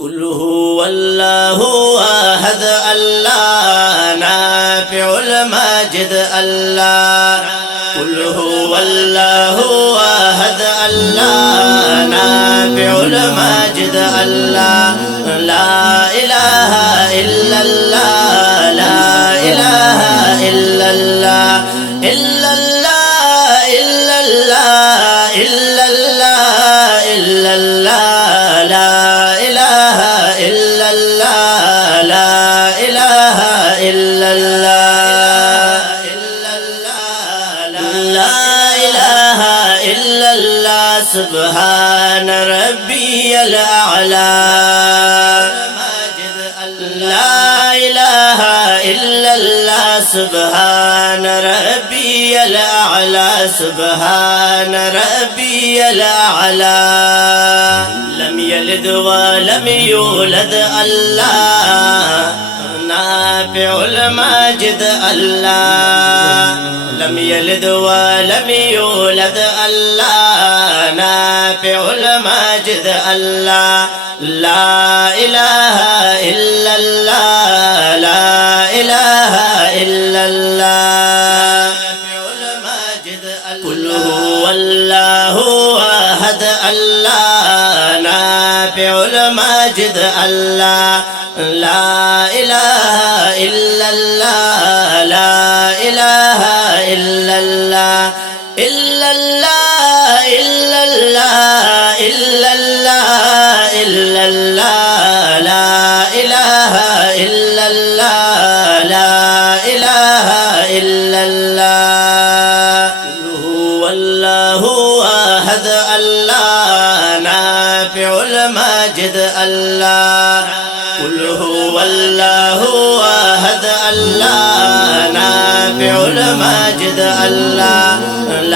قل هو الله أحد الله نافع الماجد الله. قل هو الله أحد الله نافع الماجد الله. لا إله إلا الله لا إله إلا الله إلا الله إلا الله إلا الله إلا الله لا إله إلا الله لا إله إلا الله لا إله إلا الله سبحان ربي الأعلى. لا إله إلا الله سبحان ربي الأعلى سبحان ربي الأعلى. لم يلد ولم يولد الله نافع الماجد الله. لم يلد ولم يولد الله نافع الماجد الله. لا إله إلا الله لا إله إلا الله. قل هو الله أحد الله نافع الماجد الله. لا إله إلا الله لا إله إلا الله إلا الله إلا الله إلا الله إلا الله لا إله إلا الله لا إله إلا الله. قل هو الله أحد الله نافع الماجد الله. قل هو الله أحد الله نافع الماجد الله.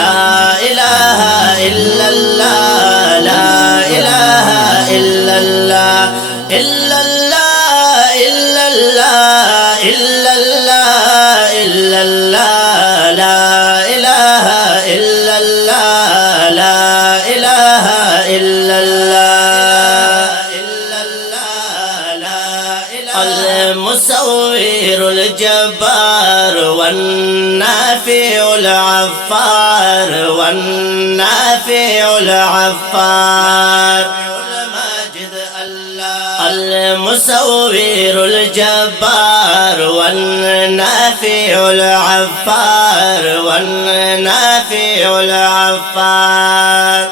لا إله إلا الله لا إله إلا الله إلا الله إلا الله إلا الله إلا الله لا إله إلا الله لا إله إلا الله. المصور الجبار والنافع العفار والنافع العفار. المصور الجبار والنافع العفار والنافع العفار.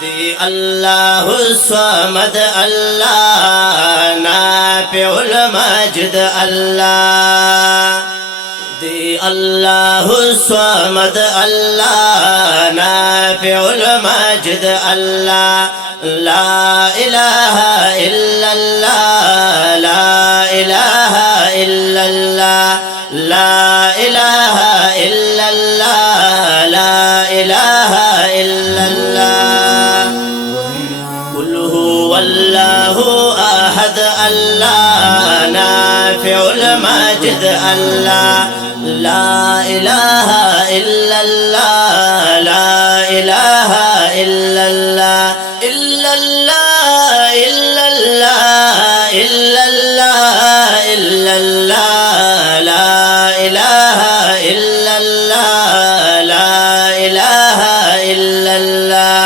دي الله الصمد الله نافع الماجد الله. دي الله الصمد الله نافع الماجد الله. لا إله إلا الله لا إله إلا الله لا إله إلا الله لا إله إلا الله. قل هو الله أحد الله نافع الماجد الله. لا إله إلا الله لا إله إلا الله إلا الله إلا الله إلا الله إلا الله لا إله إلا الله لا إله إلا الله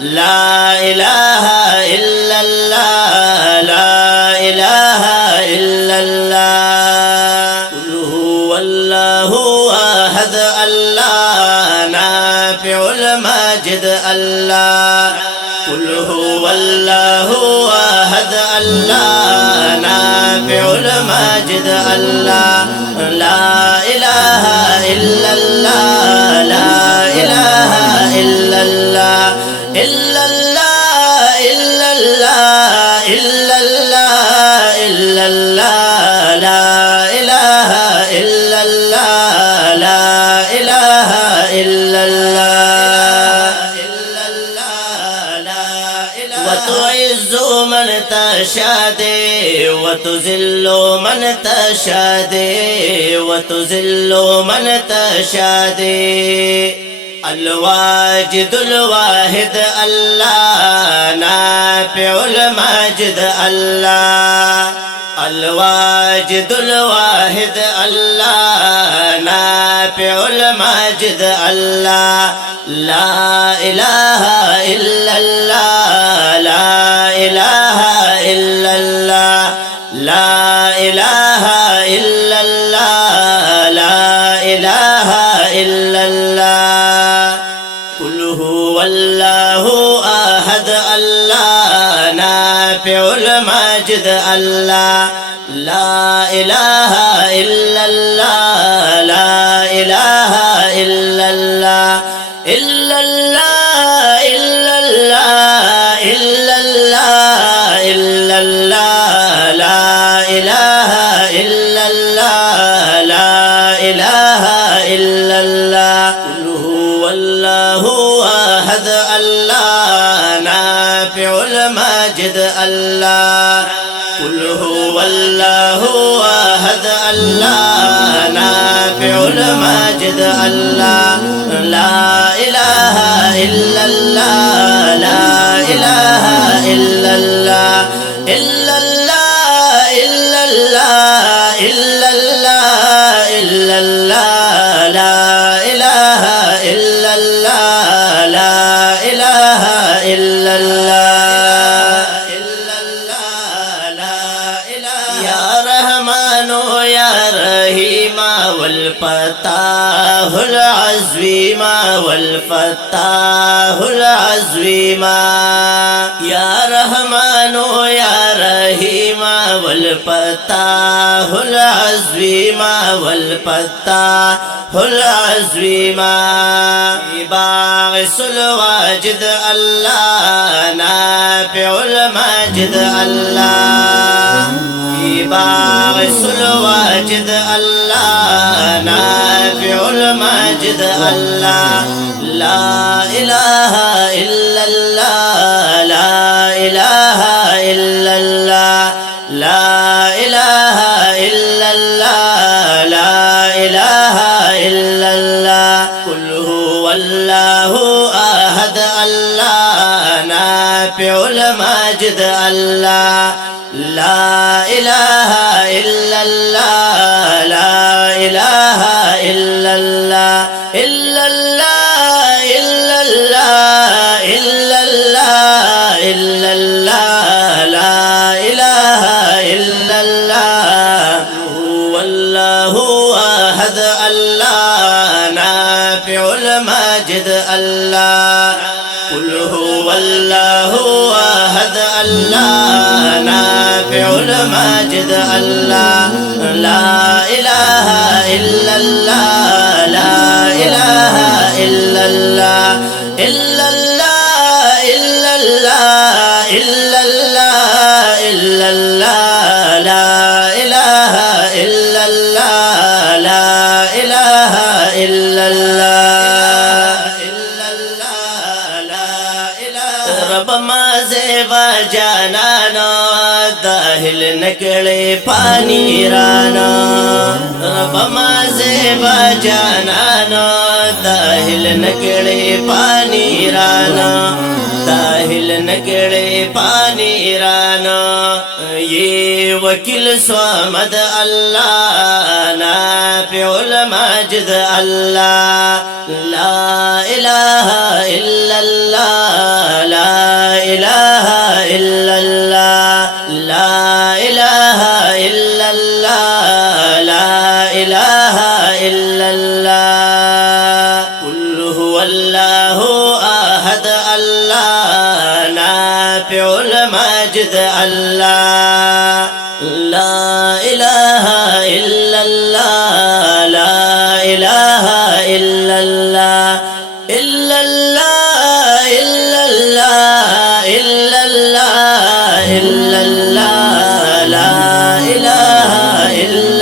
لا إله إلا الله لا إله إلا الله. قل هو الله أحد الله نافع الماجد الله. قل هو الله أحد الله نافع الماجد الله. لا إله إلا الله لا إله إلا الله إلا الله إلا الله إلا الله إلا الله لا إله إلا الله لا إله إلا الله. وتعز من تشاء وتذل من تشاء وتذل من تشاء. الواجد الواحد الله نافع الماجد الله الواجد الواحد الله نافع الماجد الله لا إله إلا الله لا إله إلا الله لا إله إلا الله لا إله إلا الله قل هو الله أحد الله نافع الماجد الله لا إله إلا الله لا إله إلا الله إلا الله إلا الله إلا الله إلا الله لا إله إلا الله لا إله إلا الله قل هو الله أحد الله نافع الماجد الله قل هو الله أحد الله نافع الماجد الله لا إله إلا الله لا إله إلا الله إلا الله إلا الله إلا الله إلا الله لا إله إلا الله لا إله إلا الله إلا الله لا إله يا رحمن يا رحيم والفتاح العظيم والفتاح العظيم يا رحمن يا رحيم والفتاح العظيم والفتاح العظيم باعث الواجد الله نافع الماجد الله باعث الواجد الله نافع الماجد الله لا إله إلا الله لا إله إلا الله لا إله إلا الله لا إله إلا الله قل هو الله أحد الله نافع الماجد الله لا إله إلا الله لا إله إلا الله إلا الله إلا الله إلا الله إلا الله لا إله إلا الله هو الله أحد الله نافع الماجد الله قل هو الله أحد الله نافع الماجد الله لا إله إلا الله لا إله إلا الله إلا الله إلا الله إلا الله إلا الله لا إله إلا الله لا إله إلا الله إلا الله لا إله رب ما زيبا جانانا داخل نکڑے پانی رانا رب ما زیبا جانانا داخل نکڑے پانی رانا داخل نکڑے پانی رانا یہ وکیل صمد اللہ نافع الماجد اللہ لا الہ الا اللہ لا الہ الا اللہ لا إله إلا الله لا إله إلا الله قل هو الله أحد الله نافع الماجد الله لا إله إلا الله لا إله إلا الله إلا الله إلا الله إلا الله إلا الله لا إله إلا